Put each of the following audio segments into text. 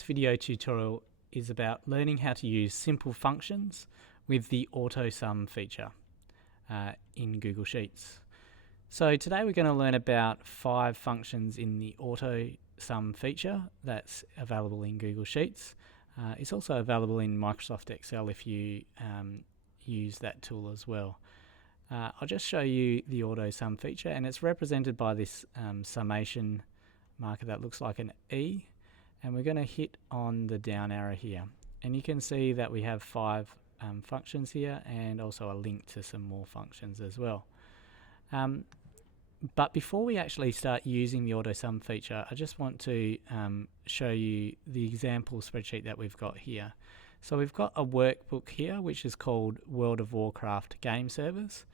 This video tutorial is about learning how to use simple functions with the AutoSum feature in Google Sheets. So today we're going to learn about 5 functions in the AutoSum feature that's available in Google Sheets. It's also available in Microsoft Excel if you use that tool as well. I'll just show you the AutoSum feature, and it's represented by this summation marker that looks like an E. And we're going to hit on the down arrow here, and you can see that we have 5 functions here and also a link to some more functions as well. But before we actually start using the AutoSum feature, I just want to show you the example spreadsheet that we've got here. So we've got a workbook here which is called World of Warcraft Game Servers,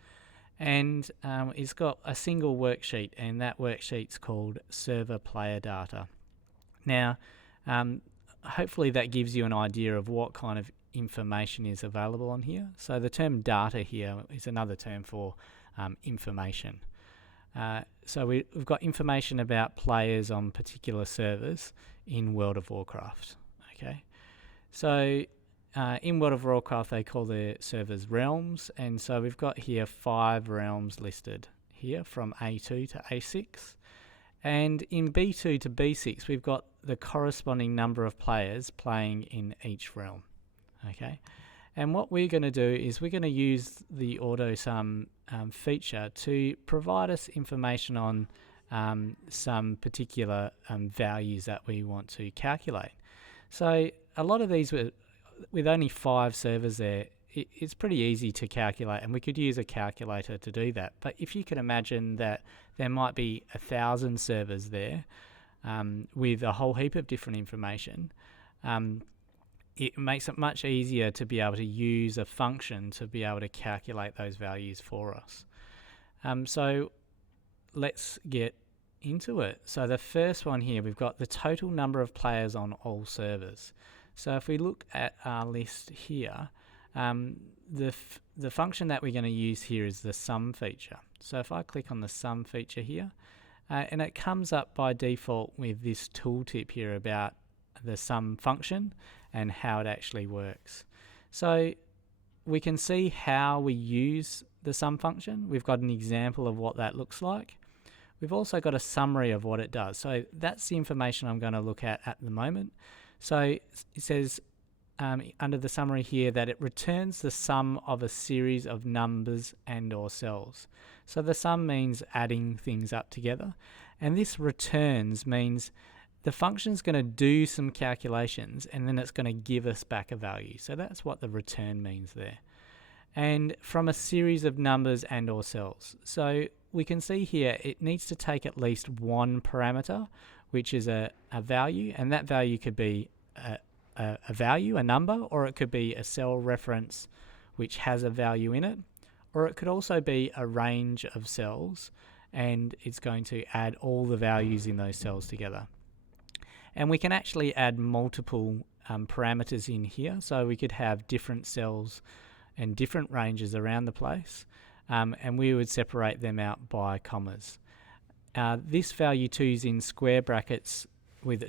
and it's got a single worksheet, and that worksheet's called Server Player Data. Now, hopefully that gives you an idea of what kind of information is available on here. So the term data here is another term for information. So we've got information about players on particular servers in World of Warcraft. Okay, so in World of Warcraft they call their servers realms, and so we've got here 5 realms listed here from A2 to A6. And in B2 to B6, we've got the corresponding number of players playing in each realm. Okay, and what we're going to do is we're going to use the AutoSum feature to provide us information on some particular values that we want to calculate. So a lot of these, with only 5 servers there, it's pretty easy to calculate, and we could use a calculator to do that. But if you can imagine that there might be 1,000 servers there with a whole heap of different information, it makes it much easier to be able to use a function to be able to calculate those values for us. So let's get into it. So the first one here, we've got the total number of players on all servers. So if we look at our list here, the function that we're going to use here is the sum feature. So if I click on the sum feature here, and it comes up by default with this tooltip here about the sum function and how it actually works. So we can see how we use the sum function. We've got an example of what that looks like. We've also got a summary of what it does. So that's the information I'm going to look at the moment. So it says under the summary here that it returns the sum of a series of numbers and or cells. So the sum means adding things up together, and this returns means the function's going to do some calculations and then it's going to give us back a value. So that's what the return means there. And from a series of numbers and or cells. So we can see here it needs to take at least one parameter, which is a value, and that value could be a value, a number, or it could be a cell reference which has a value in it, or it could also be a range of cells, and it's going to add all the values in those cells together. And we can actually add multiple parameters in here, so we could have different cells and different ranges around the place, and we would separate them out by commas. This value 2 is in square brackets with ...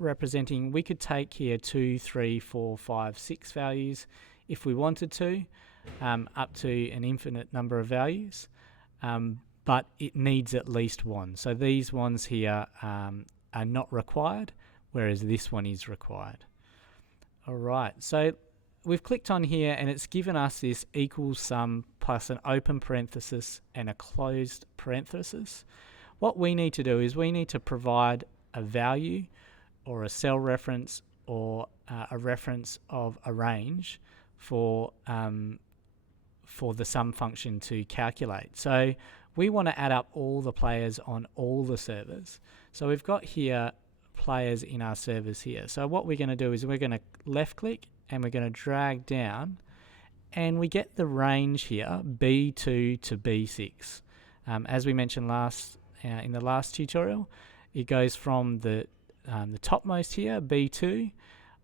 representing, we could take here 2, 3, 4, 5, 6 values if we wanted to, up to an infinite number of values, but it needs at least one. So these ones here are not required, whereas this one is required. Alright, so we've clicked on here and it's given us this equals sum plus an open parenthesis and a closed parenthesis. What we need to do is we need to provide a value or a cell reference or a reference of a range for the sum function to calculate. So we want to add up all the players on all the servers. So we've got here players in our servers here. So what we're going to do is we're going to left click and we're going to drag down, and we get the range here B2 to B6. As we mentioned in the last tutorial, it goes from the topmost here, B2,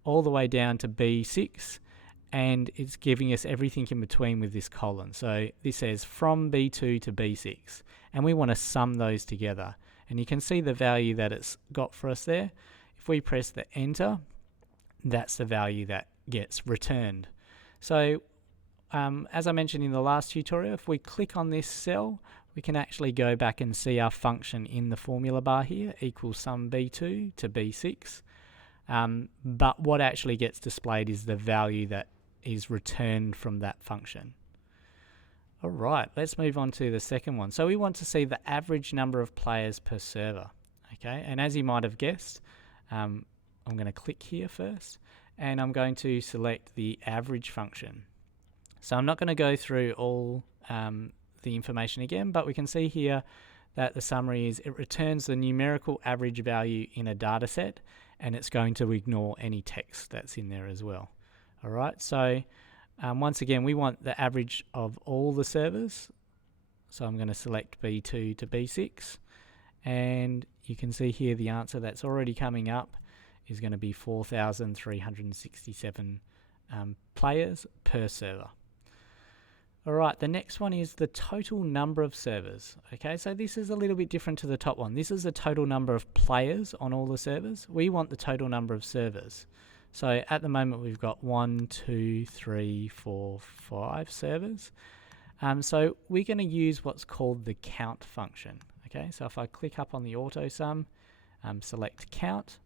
all the way down to B6, and it's giving us everything in between with this colon. So this says from B2 to B6, and we want to sum those together. And you can see the value that it's got for us there. If we press the enter, that's the value that gets returned. So as I mentioned in the last tutorial, if we click on this cell, we can actually go back and see our function in the formula bar here, equals sum b2 to b6. But what actually gets displayed is the value that is returned from that function. All right, let's move on to the second one. So we want to see the average number of players per server. Okay, and as you might have guessed, I'm going to click here first, and I'm going to select the average function. So I'm not going to go through all the information again, but we can see here that the summary is it returns the numerical average value in a data set, and it's going to ignore any text that's in there as well. All right, so once again, we want the average of all the servers. So I'm going to select B2 to B6, and you can see here the answer that's already coming up is going to be 4,367 players per server. All right, the next one is the total number of servers. Okay, so this is a little bit different to the top one. This is the total number of players on all the servers. We want the total number of servers. So at the moment we've got 1, 2, 3, 4, 5 servers. So we're going to use what's called the count function. Okay, so if I click up on the AutoSum, select count,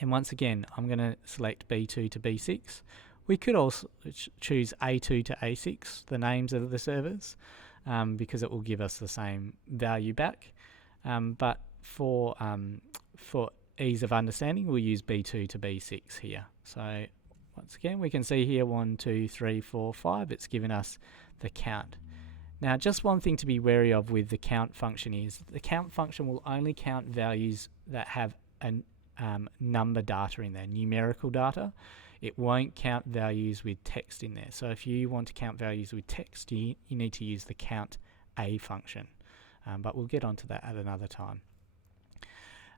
and once again I'm going to select B2 to B6. We could also choose A2 to A6, the names of the servers, because it will give us the same value back. But for ease of understanding, we'll use B2 to B6 here. So once again, we can see here 1, 2, 3, 4, 5. It's given us the count. Now, just one thing to be wary of with the count function is the count function will only count values that have a number data in there, numerical data. It won't count values with text in there. So if you want to count values with text, you need to use the count a function. But we'll get onto that at another time.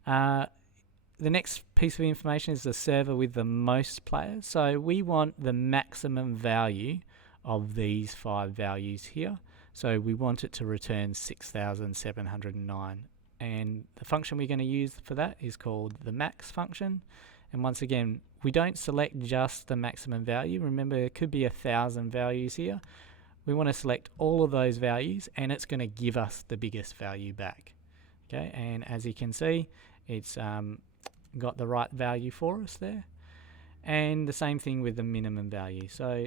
The next piece of information is the server with the most players. So we want the maximum value of these 5 values here. So we want it to return 6,709. And the function we're going to use for that is called the max function. And once again, we don't select just the maximum value. Remember, there could be 1,000 values here. We want to select all of those values, and it's going to give us the biggest value back. Okay, and as you can see, it's got the right value for us there. And the same thing with the minimum value. So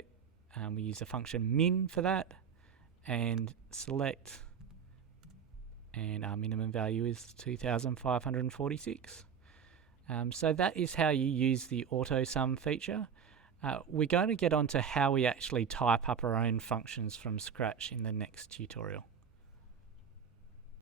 we use the function min for that, and select, and our minimum value is 2,546. So that is how you use the AutoSum feature. We're going to get onto how we actually type up our own functions from scratch in the next tutorial.